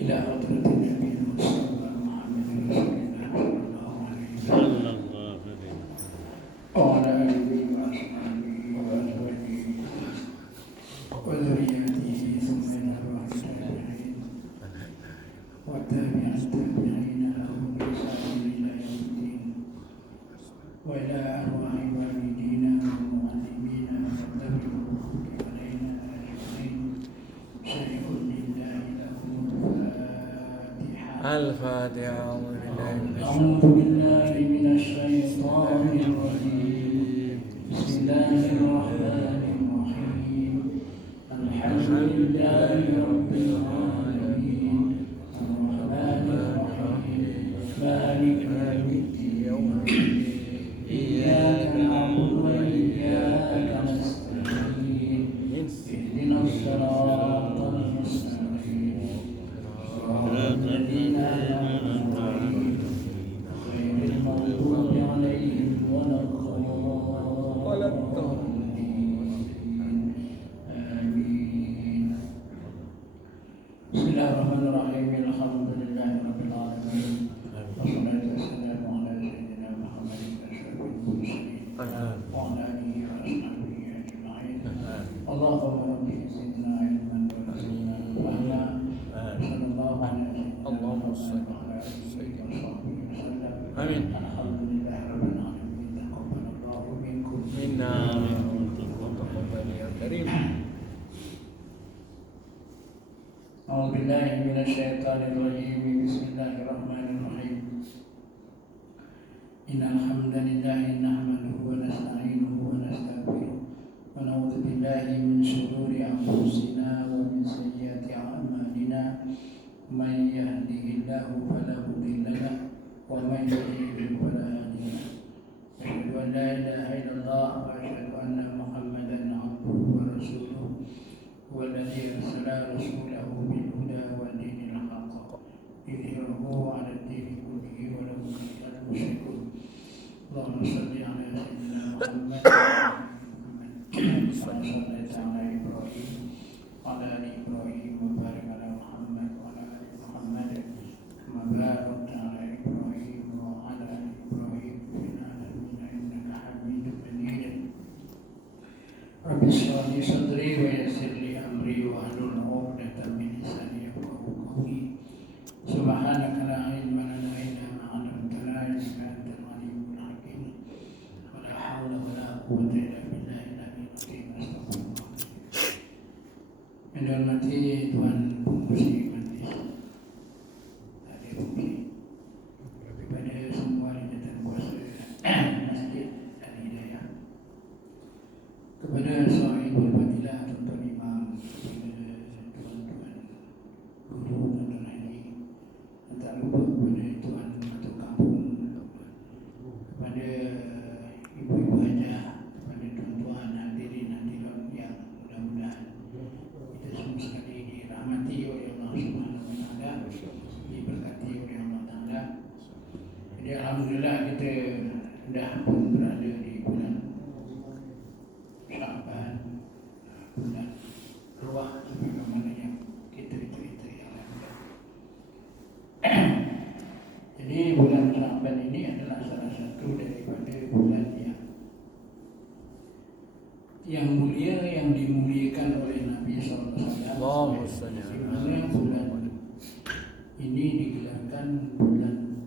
إلى حضرة النبي المصطفى محمد رسول الله صلى الله عليه وسلم وعلى آله وأصحابه وأزواجه وذرياته ثم الأرواح التابعين والتابع التابعين لهم بإحسان إلى يوم الدين وإلى أرواح والدينا ومعلمينا وتبعهم علينا أجمعين شيء لله لهم الفاتحة. أعوذ بالله من الشيطان الرجيم بسم الله الرحمن الرحيم الحمد لله رب العالمين الرحمن الرحيم مالك يوم الدين إياك نعبد وإياك نستعين اهدنا الصراط المستقيم صراط الذين أنعمت عليهم غير المغضوب عليهم ولا الضالين آمين. بسم الله الرحمن الرحيم الحمد لله رب العالمين والصلاة والسلام على سيدنا محمد أشرف المرسلين وعلى آله وأصحابه أجمعين. اللهم رب زدنا علما وارزقنا فهما صلى الله على سيدنا محمد وعلى آله وصحبه وسلم. آمين. الحمد لله رب العالمين. تقبل الله منكم منا وتقبل يا كريم. أعوذ بالله من الشيطان الرجيم بسم الله الرحمن الرحيم إن الحمد لله نحمده ونستعينه ونستغفره ونعوذ بالله من شرور أنفسنا ومن سيئات أعمالنا من يهده الله فلا مضل له ومن يضلل فلا هادي له أشهد أن لا إله إلا الله وأشهد أن محمدا عبده ورسوله هو الذي أرسل رسوله بالهدى ودين الحق ليظهره على الدين كله ولو كره المشركون. اللهم صل على سيدنا محمد كما صليت على إبراهيم وعلى آل إبراهيم وبارك على محمد وعلى آل محمد كما باركت على إبراهيم وعلى آل إبراهيم في العالمين إنك حميد مجيد. رب اشرح لي صدري ويسر لي أمري واحلل عقدة من لساني يفقهوا قولي. سبحانك لا علم لنا إلا ما علمتنا إنك أنت العليم الحكيم ولا حول ولا قوة إلا بالله العلي العظيم. أستغفر الله. Yang dihormati Tuan Pengurusi Majlis Hadir Bumi, kepada semua jabatan kuasa Masjid dan Hidayah, kepada sahibul fadilah tuan-tuan imam, kepada tuan-tuan guru, tuan-tuan haji, dan tak lupa kepada tuan ketua kampung, kepada ibu-ibu hajah, kepada tuan-tuan hadirin hadirat yang mudah-mudahan kita semua sekali dirahmati oleh Allah Subhanahu Wa Taala, diberkati oleh Allah Taala. Jadi alhamdulillah kita dah pun berada di bulan Syaban, bulan ruah sebagaimana yang kita yang lain. Jadi bulan Syaban ini adalah salah satu daripada bulan yang mulia, yang dimuliakan oleh Nabi SAW. Di mana bulan ini digelarkan bulan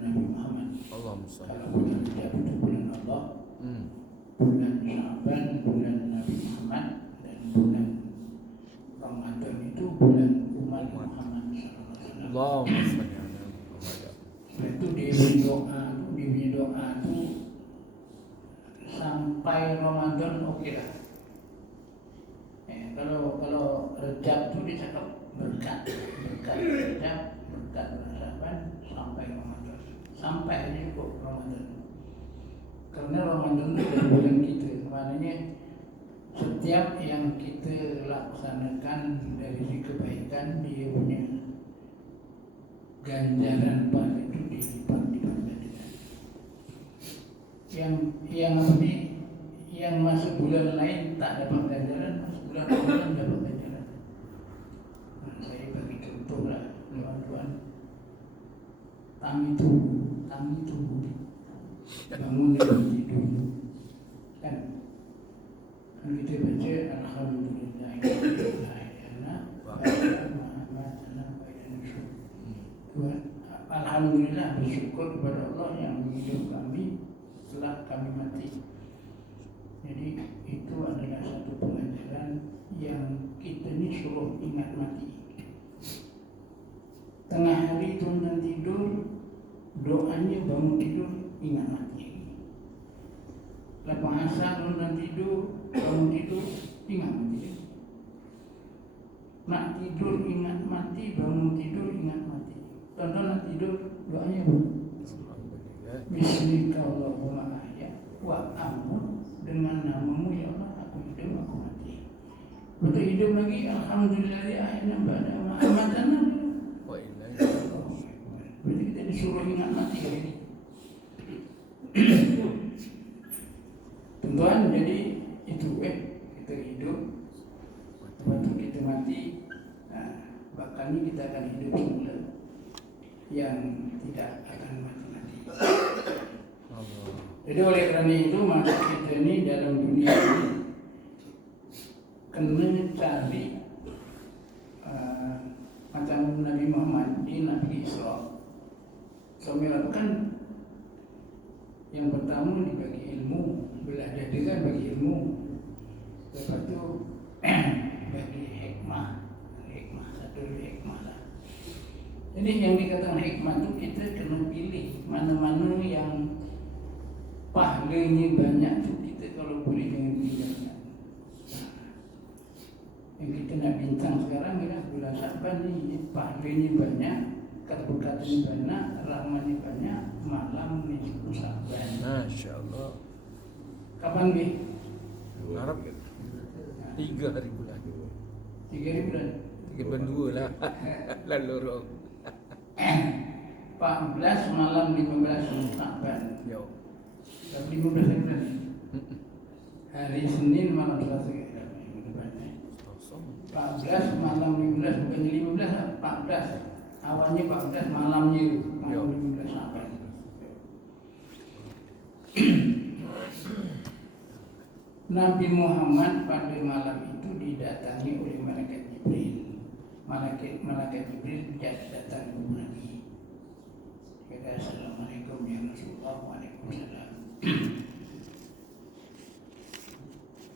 Nabi Muhammad. Kalau bulan Rajab itu bulan Allah, bulan Syaban bulan Nabi Muhammad, dan bulan Ramadan itu bulan umat Muhammad SAW. Sebab itu diberi doa itu sampai Ramadan okey lah. Kalau Rajab tu dia cakap berkat Rajab, berkat Syaban sampai Ramadan, sampai aja cukup Ramadan. Karena Ramadan itu adalah bulan kita. Maknanya setiap yang kita laksanakan dari kebaikan, dia punya ganjaran pahala itu dilipat di ganjaran. Yang masuk bulan lain tak dapat ganjaran, masuk bulan Ramadan dapat ganjaran. Saya bagi betul lah tuan-tuan. Kami tubuh bangun dari tidur kan kita baca alhamdulillah alhamdulillah bersyukur kepada Allah yang menghidup kami setelah kami mati. Jadi itu adalah satu pelajaran yang kita ni suruh ingat mati. Tengah hari tuan tidur, doanya bangun tidur ingat mati. Lepas asar tuan tidur, bangun tidur ingat mati. Nak tidur ingat mati, bangun tidur ingat mati. Tuan-tuan nak tidur, doanya apa? Bismillahirrahmanirrahim wa amun, dengan namamu ya Allah aku hidup, aku mati. Betul hidup lagi, alhamdulillah akhirnya pada Muhammadan. Berarti kita disuruh ingat mati kali ini. Tuan, jadi itu kita hidup, waktu kita mati, bahkan ini kita akan hidup semula yang tidak akan mati. Jadi oleh kerana itu maka kita ni dalam dunia ini kena cari macam Nabi Muhammad di Nabi Isra. Soalnya kan yang pertama dibagi ilmu, belah dada kan bagi ilmu, lepas tu bagi hikmah satu hikmah lah. Jadi yang dikatakan hikmah tu kita kena pilih mana-mana yang pahalanya banyak tu kita kalau boleh dengan tinggalkan. Yang kita nak bincang sekarang ialah bulan Syaban ni pahalanya banyak, keberkatannya banyak, rahmatnya banyak, malam nisfu Syaban. Masya-Allah. Kapan bi? Harap 3 hari bulan. 3 hari bulan. 3 bulan 2 lah. Lalu orang 14 malam 15 Syaban. Yo. 15 hari bulan. Hari Senin malam Selasa. 14 malam 15 bukannya 15, 14. Awalnya 14 malamnya malam 15 Syaban. Nabi Muhammad pada malam itu didatangi oleh malaikat Jibril. Malaikat Jibril datang ke Nabi. Kata Assalamualaikum ya Rasulullah. Waalaikumsalam.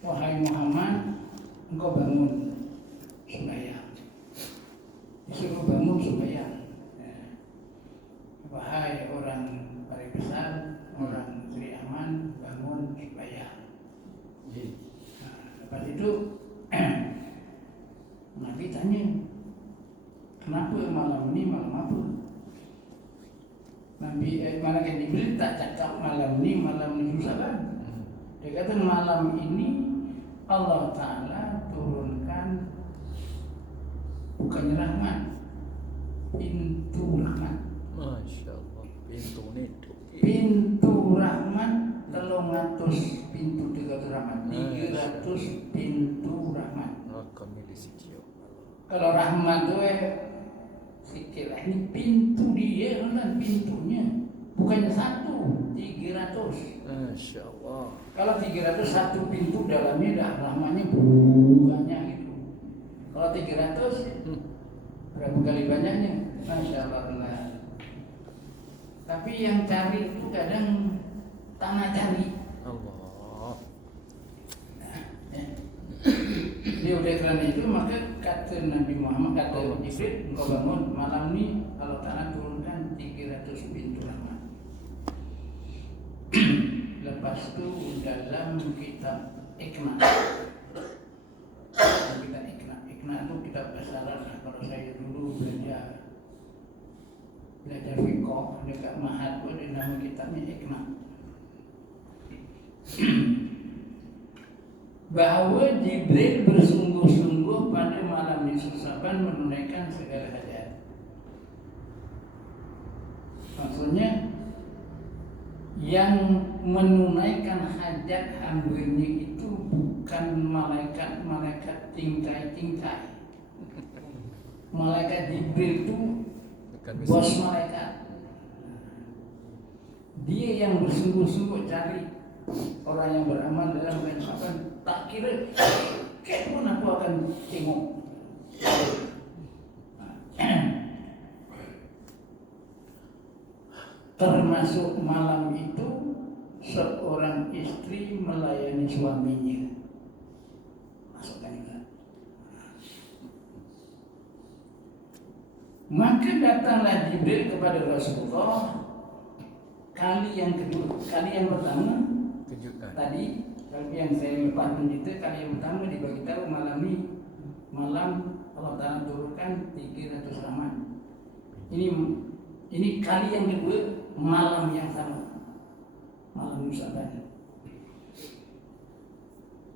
Wahai Muhammad, engkau bangun sembahyang. Disuruh bangun sembahyang. Wahai orang paling besar, orang Sri Aman, bangun sembahyang. Lepas itu Nabi tanya, kenapa malam ini malam apa? Malaikat Jibril tak cakap malam ini malam nisfu Syaban. Dia kata malam ini Allah Ta'ala turunkan bukannya rahmat, pintu rahmat. Masya-Allah. Pintu ni pintu rahmat 300 pintu 300 rahmat, 300 pintu rahmat. kami di situ. Kalau rahmat tu sikit lah. Ini pintu dia kan, pintunya bukannya 1, 300. Masya-Allah. Kalau 300 satu pintu dalamnya dah rahmatnya banyak gitu. Kalau 300 berapa kali banyaknya? Masya-Allah. Tapi yang cari itu kadang tanah cari. Allah. Jadi oleh kerana itu maka kata Nabi Muhammad, kata Jibril, engkau bangun malam ni Allah Ta'ala turunkan 300 pintu rahmat. Lepas tu dalam kitab Iqna, Iqna tu kitab besar. Kalau saya dulu belajar fiqh dekat Mahat pun ada nama kitabnya Iqna. Bahawa Jibril bersungguh-sungguh pada malam nisfu Syaban menunaikan segala hajat. Maksudnya yang menunaikan hajat hambanya itu bukan malaikat-malaikat tingkai-tingkai. Malaikat Jibril itu Bukan bos misi. malaikat. Dia yang bersungguh-sungguh cari orang yang beramal dalam kehidupan. Tak kira kayak pun aku akan tengok. Termasuk malam itu seorang istri melayani suaminya. Masukkan juga. Maka datanglah Jibril kepada Rasulullah kali yang kedua. Kali yang pertama Kejutkan. tadi, kalau yang saya lepas mencerita, kali yang pertama dibagi tahu malam ini, malam Allah Ta'ala turunkan 300 rahmat. Ini kali yang kedua, malam yang sama, malam Nusaban.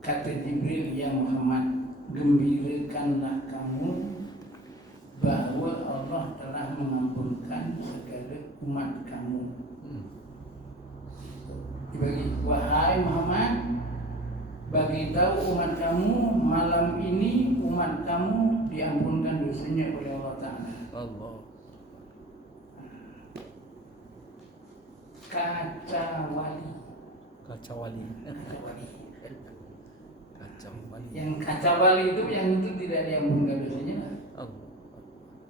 Kata Jibril, ya Muhammad, gembirakanlah kamu bahwa Allah telah mengampunkan segala umat kamu. Dibagi, wahai Muhammad, bagi tahu umat kamu malam ini umat kamu diampunkan dosanya oleh Allah Ta'ala. Allah. Kacawali. Kacawali. Kacawali. Kacawali. Yang kacawali itu yang itu tidak diampunkan dosanya. Allah.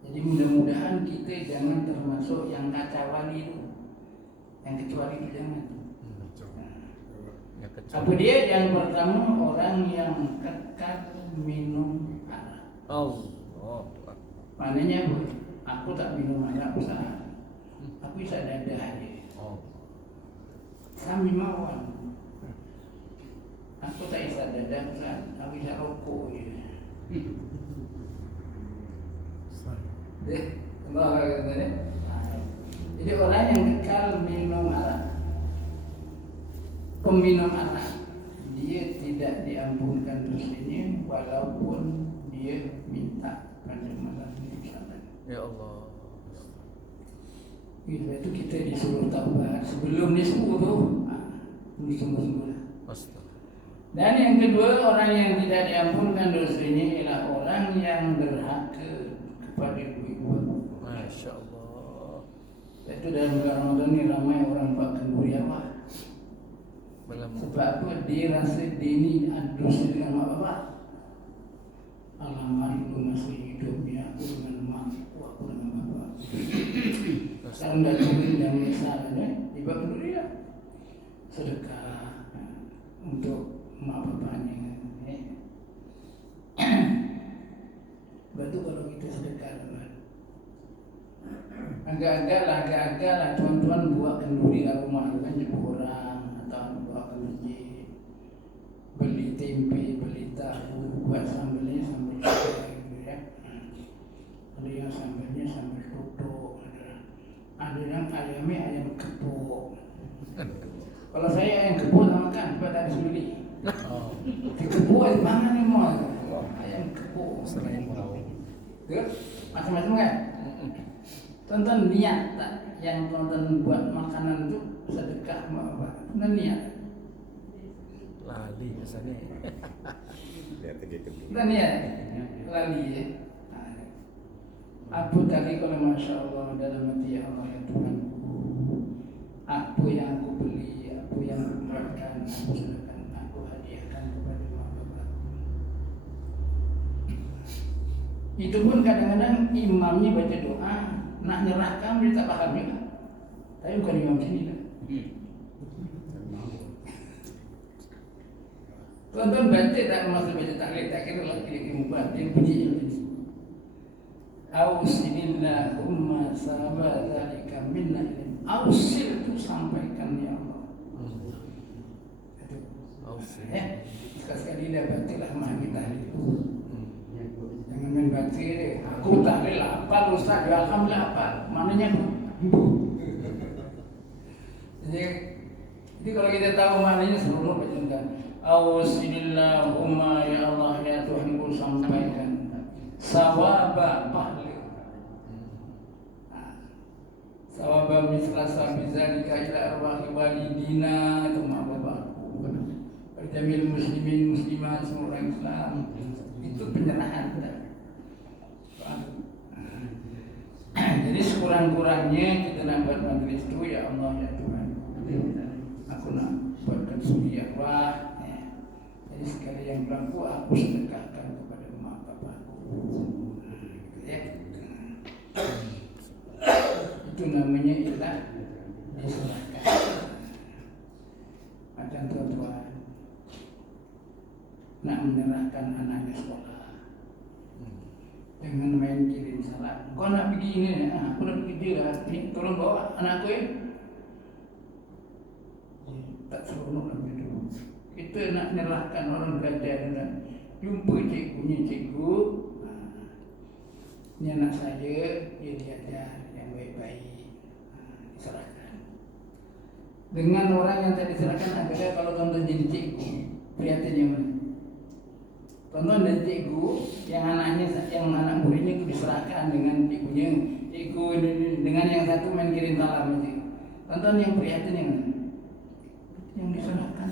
Jadi mudah-mudahan kita jangan termasuk yang kacawali itu. Yang kecuali itu jangan. Yang Apa kecil. dia? Yang pertama orang yang kekal minum arak. Allah. Maknanya aku tak minum arak usaha. Aku bisa dadah aja. Oh. Kami mawon. Aku tak bisa dadah usaha. Aku bisa rokok je. Allah kata. Jadi orang yang kekal minum arak, peminum arak, dia tidak diampunkan dosanya walaupun dia minta pada malam ini. Ya Allah. Itu kita disuruh taubat sebelum ni sembuh tu, sembuh lah. Astaga. Dan yang kedua, orang yang tidak diampunkan dosanya ialah orang yang derhaka kepada ibu. Masya Allah. Itu dalam bulan Ramadan ni ramai orang buat kenduri apa? Malam. Sebab apa? Dia rasa dia ni ada dosa dengan mak bapak. Alamak, itu masih hidupnya aku dengan mak, aku dengan bapak. Sekarang dah turun dan menyesal, tiba kenduri lah. Sedekah untuk mak bapaknya. Betul kalau kita sedekah, teman. Agak-agak lah tuan-tuan buat kenduri kat rumah tu kan jemput orang atau buat ke masjid, beli tempe, beli tahu, buat sambalnya sambal gitu ya. Ada yang sambalnya sambal tutuk, ada yang ayamnya ayam kepuk. Kalau saya ayam kepuk tak makan, sebab tak ada sembeli. Oh. Kepuk di mana ni mau? Ayam kepuk. Selain mau. Good, macam-macam kan? Tonton niat tak? Yang tonton buat makanan itu sedekah mau apa? Tonton niat. Lali kesannya. Lihat tiga kedua. Tonton niat. Lali ya. Apa tadi kalau Masya Allah dalam hati ya Allah ya Tuhanku, apa yang aku beli, apa yang aku makan, aku sedekahkan, aku hadiahkan kepada mak bapak. Itu pun kadang-kadang imamnya baca doa, nak nyerahkan dia tak paham juga. Tapi bukan imam sini lah. Tuan-tuan baca tak masa baca taklid, tak kira lagi mubah, dia bunyi yang ini. Ausilillahumma sabadhalika minna ilim. Ausil itu sampaikan ya Allah. Sekali-sekali dah bacalah mahami tahlil. Jangan main baca dia. Aku tahlil hafal Ustaz, ya alhamdulillah hafal. Maknanya jadi kalau kita tahu maknanya seluruh bacakan. Ausilillahumma ya Allah ya Tuhanku sampaikan sawaba pahala. Sawaba mislasa bizalika ila arwahi walidina itu mak bapakku. Jamil muslimin muslimat semua orang Islam itu penyerahan. sekurang-kurangnya kita nak buat majlis itu, ya Allah ya Tuhan, aku nak buatkan suri arwah, jadi segala yang berlaku aku sedekahkan kepada mak bapakku, ya. Itu namanya ilah diserahkan. Ada tuan-tuan nak menyerahkan anaknya sekolah dengan main kirim salam. Kau nak pergi ini, aku nak pergi dia lah. Ni, tolong bawa anakku ya. Tak seronok lah begitu. Kita nak menyerahkan orang belajar dan jumpa cikgunya, cikgu. Ini anak saya, dia diajar yang baik-baik. Diserahkan. Dengan orang yang tadi diserahkan, akhirnya kalau tuan-tuan jadi cikgu, prihatin yang mana? Tuan-tuan dan cikgu yang anak muridnya itu diserahkan dengan cikgunya, cikgu dengan yang satu main kirim salam aja. Tuan-tuan yang prihatin yang mana? Yang diserahkan.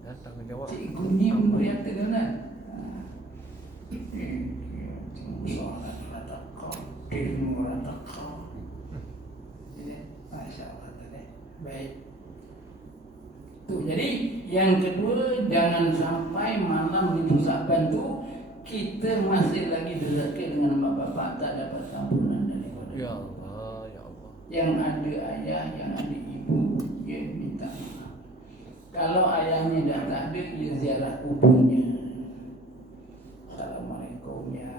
Ya, tanggung jawab. Cikgunya yang prihatin kan? Sholat rata kau, ilmu rata kau. Masya Allah. Baik. Tuh, jadi yang kedua, jangan sampai malam di Saban tu kita masih lagi dekat dengan mak bapak tak dapat ampunan daripada Ya Allah, ya Allah. yang ada ayah, yang ada ibu, dia minta maaf. Kalau ayahnya dah tak ada, dia ziarah kuburnya. Assalamualaikum ya.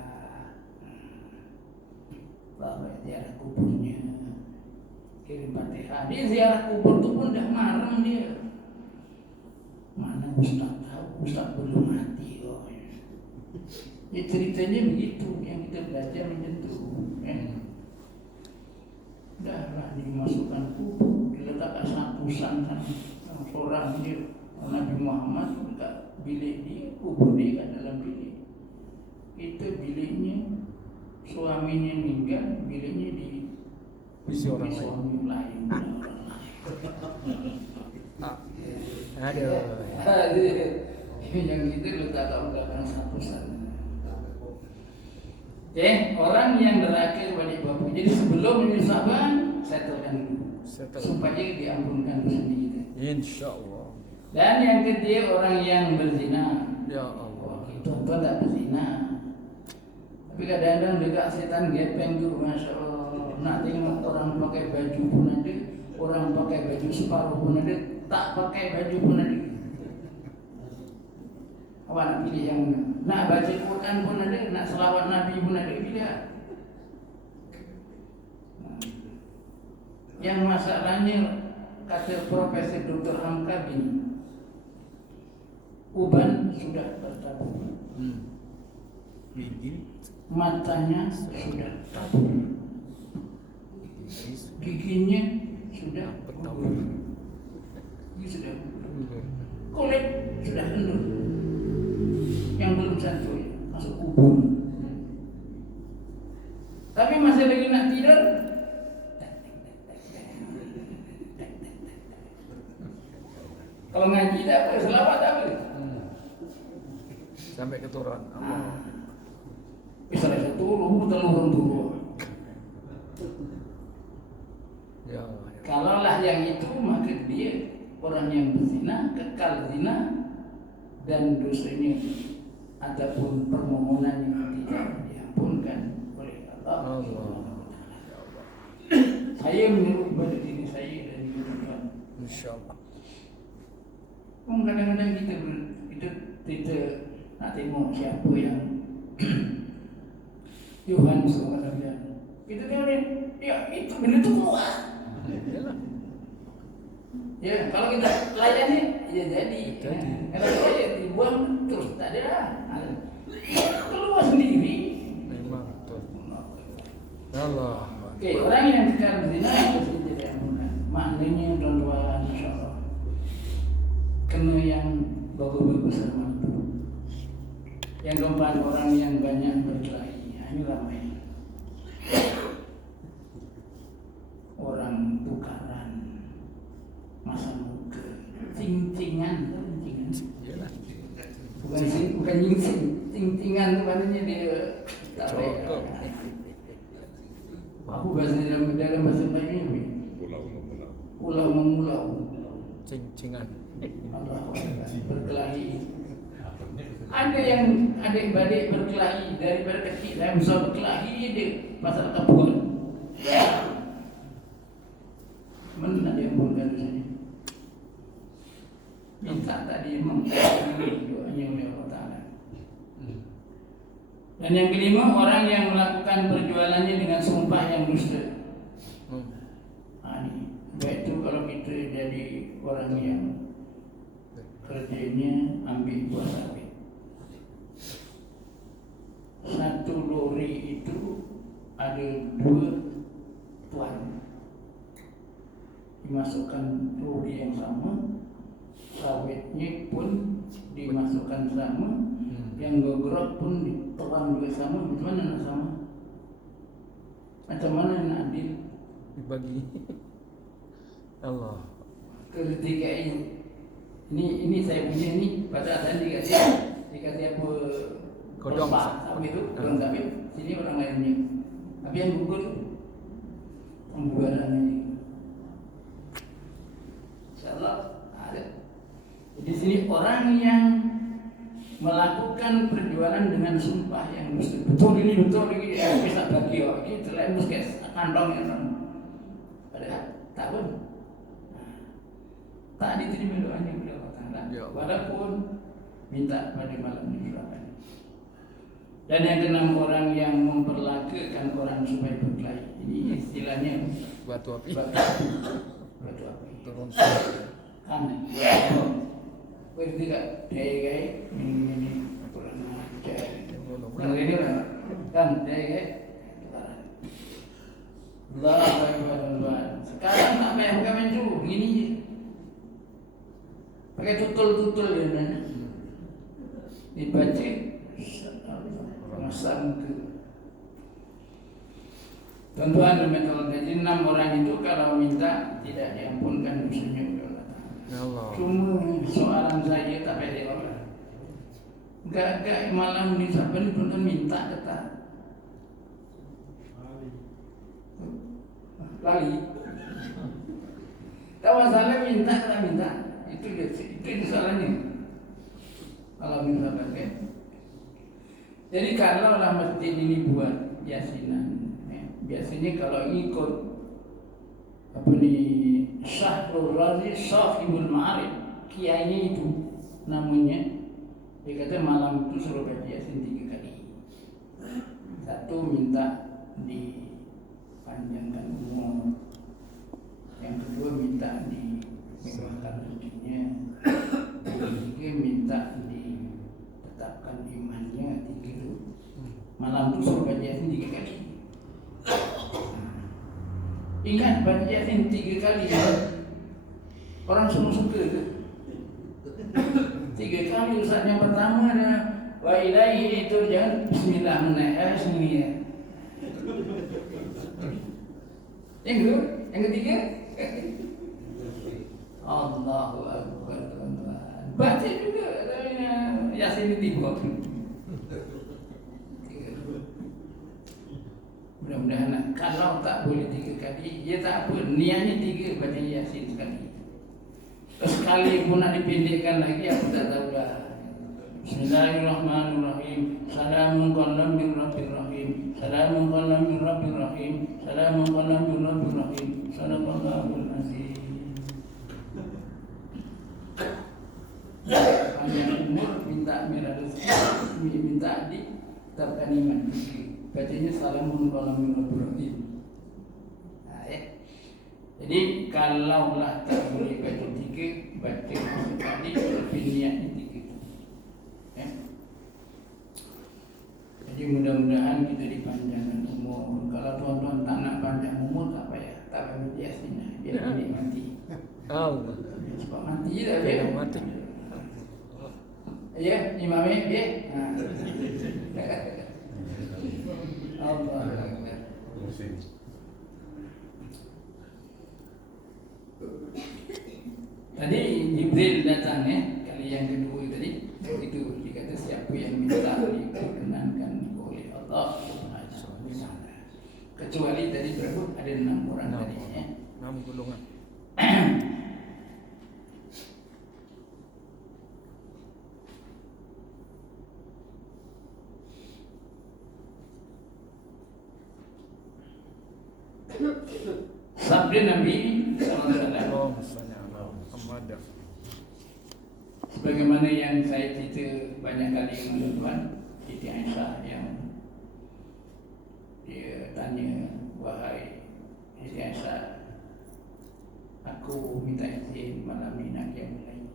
Bapak ziarah kuburnya, kirim Fatihah. Dia ziarah kubur tu pun dah marah dia. Mana Ustaz tahu, Ustaz belum mati. Oh. Ya, ceritanya begitu, yang kita belajar macam tu. Dahlah dimasukkan kubur, diletakkan satusan seorang dia, Nabi Muhammad dekat bilik dia, kubur dia kat dalam bilik. Kita biliknya, suaminya meninggal, biliknya di orang suami lain. Aduh. Yang kita letak kat belakang satusan. Orang yang terakhir balik bapa. Jadi sebelum ini Saban, settlekan dulu supaya diampunkan dosa kita. Insya-Allah. Dan yang ketiga, orang yang berzina. Ya Allah. Tuan-tuan tak berzina. Tapi kadang-kadang dekat setan gepeng tu, Masya Allah. Nak tengok orang pakai baju pun ada, orang pakai baju separuh pun ada, tak pakai baju pun ada. Awak nak pilih yang mana? Nak baca Quran pun ada, nak selawat Nabi pun ada, pilih. Yang masalahnya, kata Profesor Dr. Hamka begini, uban sudah bertabur, matanya sudah tabur, giginya sudah bertabur, gigi sudah bertabur, kulit sudah kendur, yang belum satu masuk kubur. Tapi masih lagi nak tidur, kalau ngaji tak apa, selawat tak apa. Sampai keturun. Bisa ada turun, telur. Ya. Kalaulah yang itu, maka dia orang yang berzina, kekal zina, dan dosanya ataupun permohonannya tidak diampunkan oleh Allah. Saya menyeru kepada diri saya dan Tuhan. Insyaallah. Kadang-kadang kita nak tengok siapa yang Tuhan SWT. Kita tengok dia, ya itu benda tu keluar. Ya, kalau kita layani, ya jadi. Kalau saya dibuang terus tak ada. Keluar sendiri. Memang betul. Allah. Oke, orang yang sekarang berzina itu tidak ampunan. Maknanya tuan-tuan, insyaAllah, kena yang bagus-bagus sama itu. Yang keempat, orang yang banyak berkelahi. Ini ramai. Orang tukaran masa muda, cincin-cingan. Bukan nyingsing, cincin-cingan itu maknanya dia tak baik. Aku bahasa dalam bahasa Melayu ni Pulau. pulau mengulau. Cing-cingan. Allah berkelahi. Ada yang adik-beradik berkelahi daripada kecil dah besar berkelahi dia pasal kampung. Mana dia bukan dosanya? Minta tadi memang doanya oleh Allah Taala. Dan yang kelima, orang yang melakukan perjualannya dengan sumpah yang dusta. Ini baik itu kalau kita jadi orang yang kerjanya ambil buah sawit. Satu lori itu ada 2 tuan. Dimasukkan lori yang sama, sawitnya pun dimasukkan sama, yang gerak pun ditelan juga sama. Macam mana nak sama? Macam mana nak adil? Dibagi. Allah. Ketika ini saya punya ni pada saat dikasih apa Kodong. Apa itu kodong sawit. Sini orang lain punya. Tapi yang gugur pembuaran ini. InsyaAllah ada. Di sini orang yang melakukan perjualan dengan sumpah yang betul ini bisa bagi orang ini terlemus guys kantong yang pada tahun tak diterima doanya oleh Allah Taala walaupun minta pada malam ini. Dan yang keenam, orang yang memperlakukan orang supaya berkelahi. Ini istilahnya Batu api. Batu api. Turun. Kan? Berarti gaya ini kurang ajar. Yang ini kan gaya. Allah. Sekarang tak payah buka menju, gini je. Pakai tutul ya mana? Dibaca pengesan ke. Tuan-tuan dan metode jadi 6 orang itu kalau minta tidak diampunkan dosanya oleh Allah. Allah. Cuma soalan saya tak pede orang. Gak malam di Saben pun minta kata. Lali. Tak masalah minta tak minta. Itu soalannya. Kalau minta kan. Jadi kalau lah masjid ini buat yasinan, biasanya kalau ikut apa ni Syahrul Razi Sahibul Ma'arif, kiainya itu namanya, dia kata malam itu suruh baca yasin 3 kali. Satu minta dipanjangkan umur, yang kedua minta dimewahkan rezekinya, yang ketiga minta ditetapkan imannya. Malam itu suruh baca yasin 3 kali. Ingat baca yasin 3 kali. Orang semua suka ke? 3 kali Ustaz. Yang pertama adalah wa ilaihi turja'un. Bismillah menaik bismillah. Yang kedua, yang ketiga Allahu Akbar. Baca juga yasin 3. Mudah-mudahan kalau tak boleh 3 kali, ya tak apa, niatnya 3 baca yasin sekali. Sekali pun nak dipendekkan lagi, aku tak tahu dah. Bismillahirrahmanirrahim. Salamun qawlan min rabbir rahim. Salamun qawlan min rabbir rahim. Salamun qawlan min rabbir rahim. Sadaqallahul azim. Panjang umur, minta merah rezeki, minta ditetapkan iman. Bacanya salamun qawlan min rabbir rahim. Jadi kalaulah tak boleh baca 3, baca sekali tapi niatnya 3. Jadi mudah-mudahan kita dipanjangkan umur. Kalau tuan-tuan tak nak panjang umur, tak payah, tak payah biasanya, biar mati. Allah. Cepat mati je dah biar. Mati. Ya, Imam ya. Allah. Tadi Jibril datang kali yang kedua tadi itu dikata siapa yang minta diperkenankan oleh Allah. Kecuali tadi berapa? Ada 6 orang tadi ya. 6 golongan. Sabda Nabi SAW Allahumma shalli ala Muhammad. sebagaimana yang saya cerita banyak kali kepada Tuan Siti Aisyah yang dia tanya, wahai Siti Aisyah, aku minta izin malam ni nak qiyam lail.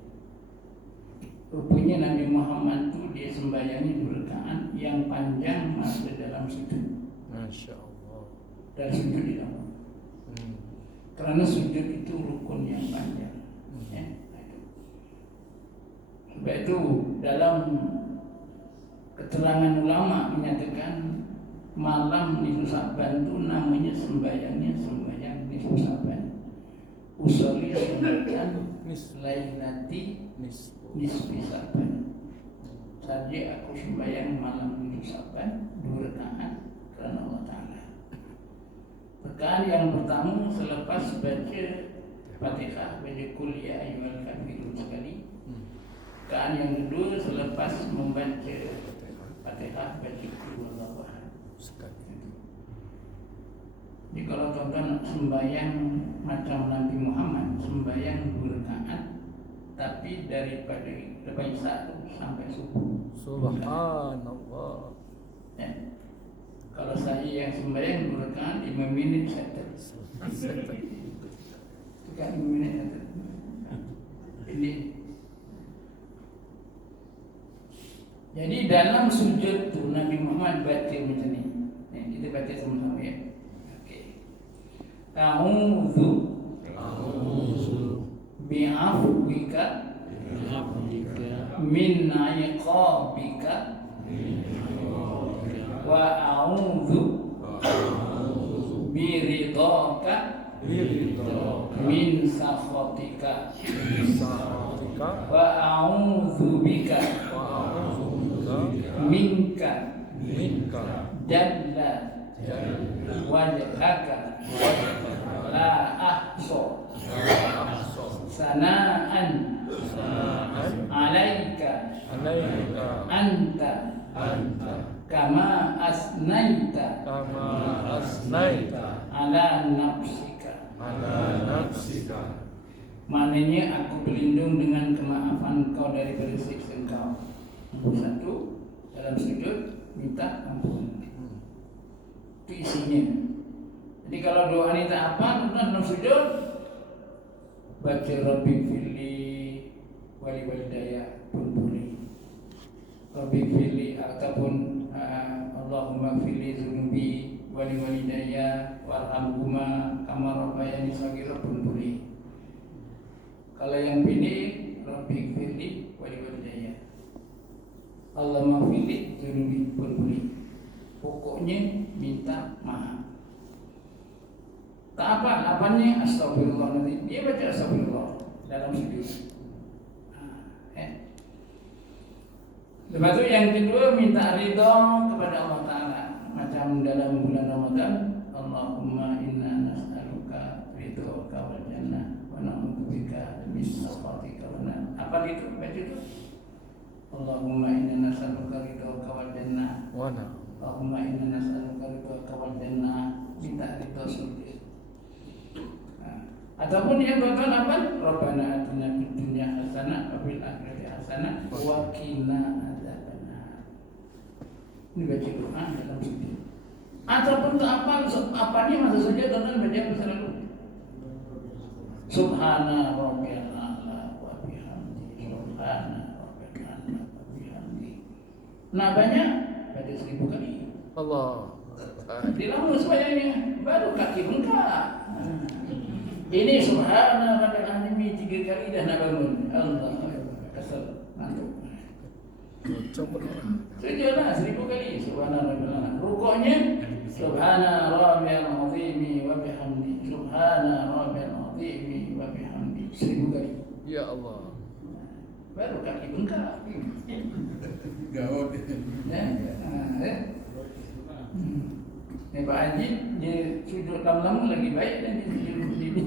Rupanya Nabi Muhammad tu dia sembahyang 2 rakaat yang panjang masa dalam sujud Masya Allah. dan sujud di dalam. Kerana sujud itu rukun yang panjang. Ya, itu. Sebab itu dalam keterangan ulama menyatakan malam nisfu Sa'ban itu namanya sembahyangnya sembahyang nisfu Sa'ban. Usolli sunatan lailati nisfi Sa'ban. Saja aku sembahyang malam nisfu Sa'ban 2 rakaat kerana Allah Ta'ala. Rekaan yang pertama selepas baca Fatihah, baca Qul ya ayyuhal kafirun sekali. Rekaan yang kedua selepas membaca Fatihah, baca Qul huwallahu ahad sekali. Jadi kalau tuan-tuan sembahyang macam Nabi Muhammad, sembahyang 2 rakaat, tapi daripada Isya sampai subuh. Subhanallah. Ya. Kalau saya yang sembahyang 2 rakaat 5 minit saja. Itu kan 5 minit saja. Ini. Jadi dalam sujud tu Nabi Muhammad baca macam ni. Kita baca sama-sama ya. Okey. A'udzu bi'afwika min 'iqabika wa a'udzu biridhaka min sakhatika wa a'udzu bika minka jalla wajhaka la ahsa sana'an alaika anta kama asnaita ala nafsika. Maknanya aku berlindung dengan kemaafan kau daripada siksa engkau. Nombor 1, dalam sujud minta ampun. Itu isinya. Jadi kalau doa ini tak apa, dalam sujud baca Rabbi firli wali walidayya pun boleh. Rabbi firli ataupun Allahumma firli dzunubi wali walidayya warhamhuma kama rabbayani shaghira pun boleh. Kalau yang pilih Rabbi firli wali walidayya, Allahumma firli dzunubi pun boleh. Pokoknya minta maaf. Tak apa, apanya astagfirullah nanti. Dia baca astagfirullah dalam sujud. Lepas itu yang kedua minta ridha kepada Allah Ta'ala. Macam dalam bulan Ramadan, Allahumma inna nas'aluka ridhaka wal jannah wa na'udzubika min sakhatika wa nar. Apa gitu? Baca itu. Allahumma inna nas'aluka ridhaka wal jannah wa nar. Allahumma inna nas'aluka ridhaka wal jannah. Minta ridha surga. Ataupun yang tuan-tuan apa? Rabbana atina fid dunya hasanah wa fil akhirati hasanah wa qina adzabannar. Ini baca doa dalam sujud. Ataupun tak apa ni masa sujud tuan-tuan baca selalu Subhana rabbiyal a'la wa bihamdi subhana rabbiyal a'la wa bihamdi. Nah banyak baca 1000 kali. Allah. Dilama semuanya baru kaki bengkak. Ini subhana rabbil alamin 3 kali dah nak bangun. Allah kesel ngantuk. Sujudlah 1000 kali subhana rabbil alamin. Rukuknya subhana rabbil azim wa bihamdi. Subhana rabbil azim wa bihamdi 1000 kali. Ya Allah. Baru kaki bengkak. Gawat. Pak Haji dia sujud lama-lama lagi baik dan dia sujud begini.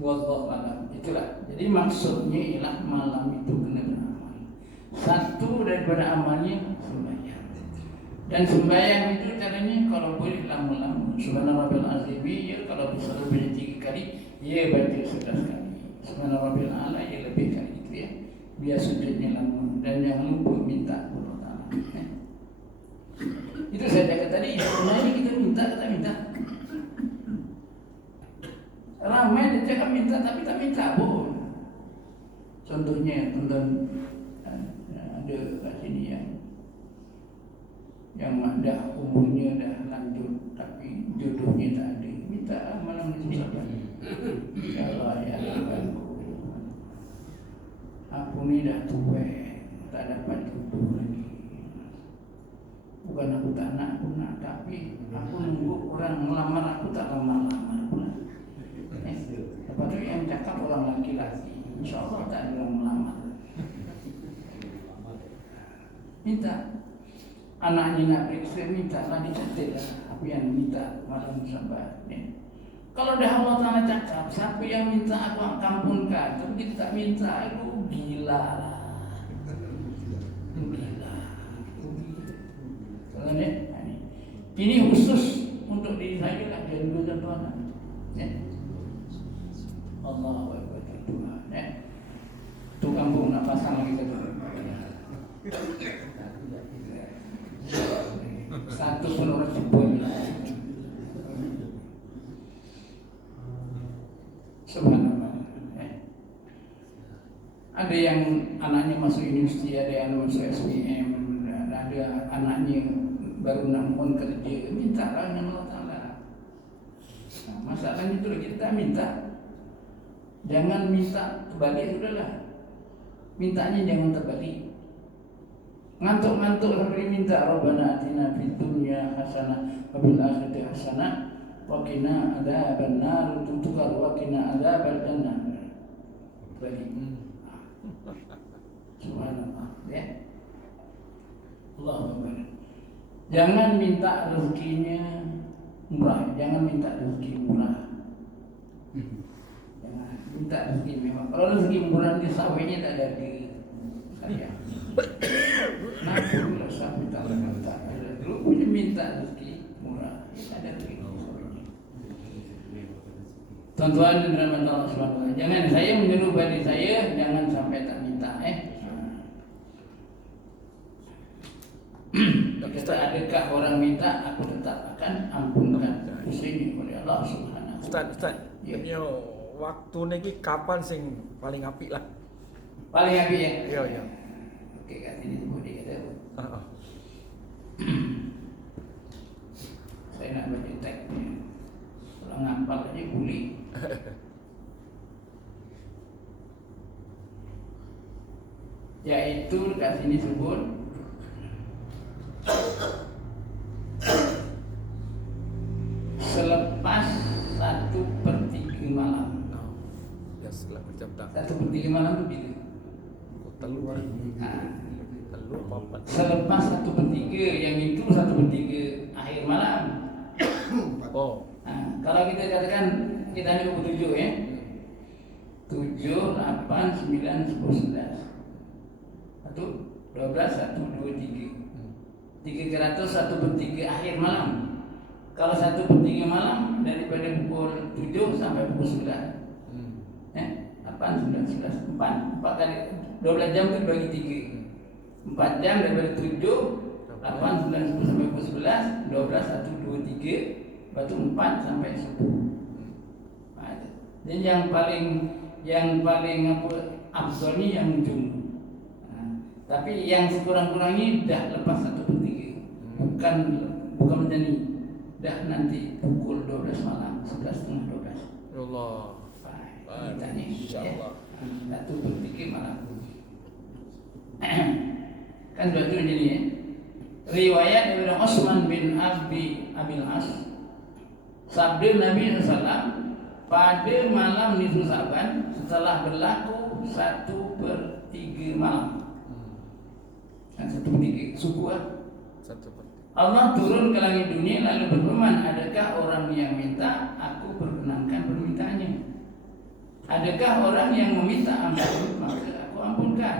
Wallahu a'lam. Itulah. Jadi maksudnya ialah malam itu kena beramal. Satu daripada amalnya sembahyang. Dan sembahyang itu caranya kalau boleh lama-lama. Subhana rabbil azim ya, kalau bisa lebih dari 3 kali, ya baca 11 kali. Subhana rabbil a'la ya lebih kali itu ya. Biar sujudnya lama dan jangan lupa minta Allah Ta'ala. Itu saya cakap tadi, sebenarnya kita minta, kita minta. Ramai dia cakap minta tapi tak minta pun. Contohnya tonton ada kat sini yang dah umurnya dah lanjut tapi jodohnya tak ada. Minta malam ni sabar. Ya Allah ya Tuhan. Aku ni dah tua, tak dapat jodoh lagi. Bukan aku tak nak, aku nak, tapi aku nunggu orang melamar aku tak lamar-lamar pula. Lepas tu yang cakap orang laki-laki, insyaAllah tak ada orang melamar. Minta. Anaknya nak periksa, minta lah, dicatat lah apa yang minta malam sabar. Kalau dah Allah Ta'ala cakap, siapa yang minta aku kampunkan, tapi kita tak minta, itu gila lah. Gila. Kalau ni, ini khusus untuk diri saya lah, jangan dua tuan. Allahu Akbar Tuhan. Tu kampung nak pasang lagi satu. Satu pun orang jemput. Subhanallah. Ada yang anaknya masuk universiti, ada yang masuk SPM, ada anaknya baru nak mohon kerja, mintalah dengan Allah Ta'ala. Nah, masalahnya itu lagi kita minta. Jangan minta terbalik, sudahlah. Mintanya jangan terbalik. Ngantuk-ngantuk sampai minta Rabbana atina fid dunya hasanah wa fil akhirati hasanah wa qina adzabannar, tutukar wa qina adzabal jannah. Balik. Subhanallah, ya. Allahu Akbar. Jangan minta rezekinya murah, jangan minta rezeki murah. Minta rezeki memang. Kalau rezeki murah di sawahnya tak ada di saya. Nah, kalau saya minta dulu punya minta rezeki murah, tak ada rezeki. Tuan-tuan dan rahmat Allah Subhanahu wa taala. Jangan saya menyuruh bagi saya, jangan sampai tak minta. Kata adakah orang minta, aku tetap akan ampunkan dosanya oleh Allah Subhanahu. Ustaz, ya. Waktu ni kapan sing paling apik lah? Paling apik ya? Ya. Okey, kat sini sebut dia kata. Saya nak baca teks ni. Kalau ngapal aja boleh. Yaitu kat sini sebut selepas 1/3 malam. Ya, setelah macam tak. 1/3 malam tu bila? Telur. Telur papat. Selepas 1/3, yang itu 1/3 akhir malam. Oh. Kalau kita katakan kita ambil pukul 7 ya. 7, 8, 9, 10, 11. 1, 12, 1, 2, 3. 300 1/3 akhir malam. Kalau 1/3 malam daripada pukul 7 sampai pukul 9. 8, 9, 11, 4 kali 12 jam tu bagi 3. 4 jam daripada 7, 8, 9, 10 sampai pukul 11, 12, 1, 2, 3. Lepas tu 4 sampai 10. Dan yang paling afdal ni yang ujung. Tapi yang sekurang-kurangnya dah lepas 1/3. Bukan macam ni. Dah nanti pukul 12 malam, 11.30 12. Allah. Kita ni InsyaAllah. 1/3 malam. Kan sudah tu jadi ya. Riwayat daripada Utsman bin Abil As. Sabda Nabi SAW, pada malam nisfu Sa'ban setelah berlaku 1/3 malam. 1/3 suku lah. 1/3. Allah turun ke langit dunia lalu berfirman, adakah orang yang minta, aku perkenankan permintaannya. Adakah orang yang meminta ampun, maka aku ampunkan.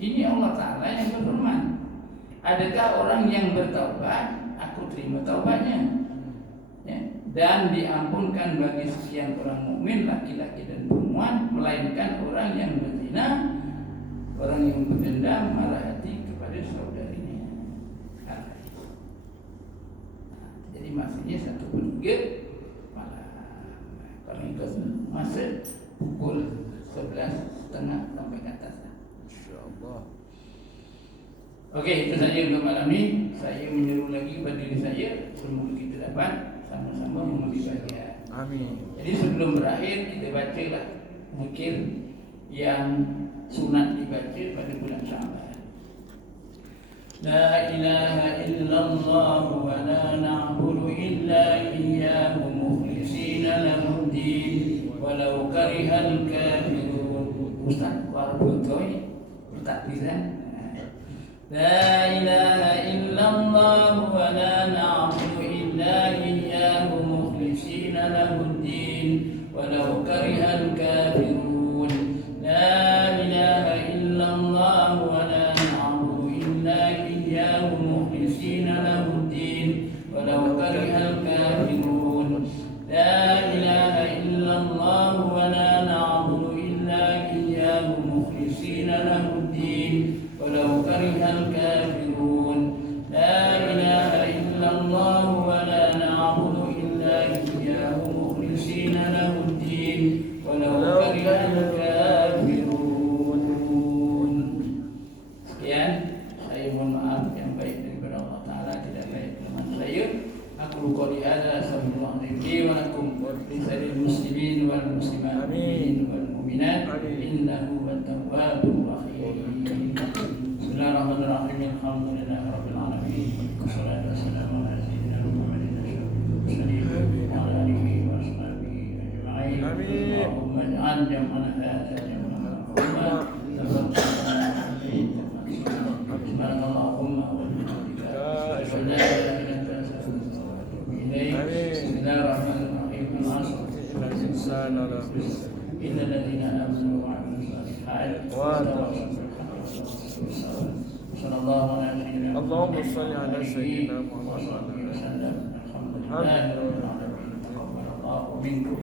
Ini Allah Ta'ala yang berfirman. Adakah orang yang bertaubat, aku terima taubatnya. Ya. Dan diampunkan bagi sekian orang mukmin laki-laki dan perempuan, melainkan orang yang berzina, orang yang berdendam, marah hati kepada saudarinya. Jadi maksudnya 1/3 malam. Kalau ikut masa pukul 11:30 sampai ke atas. InsyaAllah. Oke, itu saja untuk malam ini. Saya menyeru lagi kepada diri saya, semoga kita dapat sama-sama mengambil bagian. Amin. Jadi sebelum berakhir kita bacalah zikir yang sunat dibaca pada bulan Sya'ban. La ilaha illallah wa la na'budu illa iyyahu mukhlishina lahu-d-din walau karihal kafirun. Ustaz Warbutoi bertakbiran. La ilaha illallah wa la na'budu illa iyyahu mukhlishina lahu-d-din walau karihal kafirun. La ilaha illallah wa la na'budu illa iyyahu mukhlishina lahu-d-din walau karihal kafirun. La ilaha illallah wa la na'budu illa iyyahu mukhlishina lahu-d-din walau karihal kafirun. La ilaha illallah wa la na'budu illa iyyahu mukhlishina lahu-d-din walau karihal kafirun. Sekian, saya mohon maaf yang baik daripada Allah Ta'ala, tidak baik kelemahan saya. Aku qouli hadza astaghfirullahaladzim wa lakum lisa'iril muslimin wal muslimat wal mu'minat innahu wat-tawwabur rahim. Bismillahirrahmanirrahim. Alhamdulillahi rabbil alamin. Wassalatu wassalamu ala sayyidina Muhammadin asyrafil mursalin wa ala alihi wa sahbihi ajma'in. Allahumma ij'al jam'ana hadza jam'an marhuman. Subhanallahumma wa bihamdika asyhadu an la ilaha illa anta astaghfiruka wa atubu ilaik. Bismillahirrahmanirrahim. Innal ladzina amanu wa 'amilus shalihati Allahumma shalli ala sayyidina Muhammad wa ala alihi wa sallam. Alhamdulillah.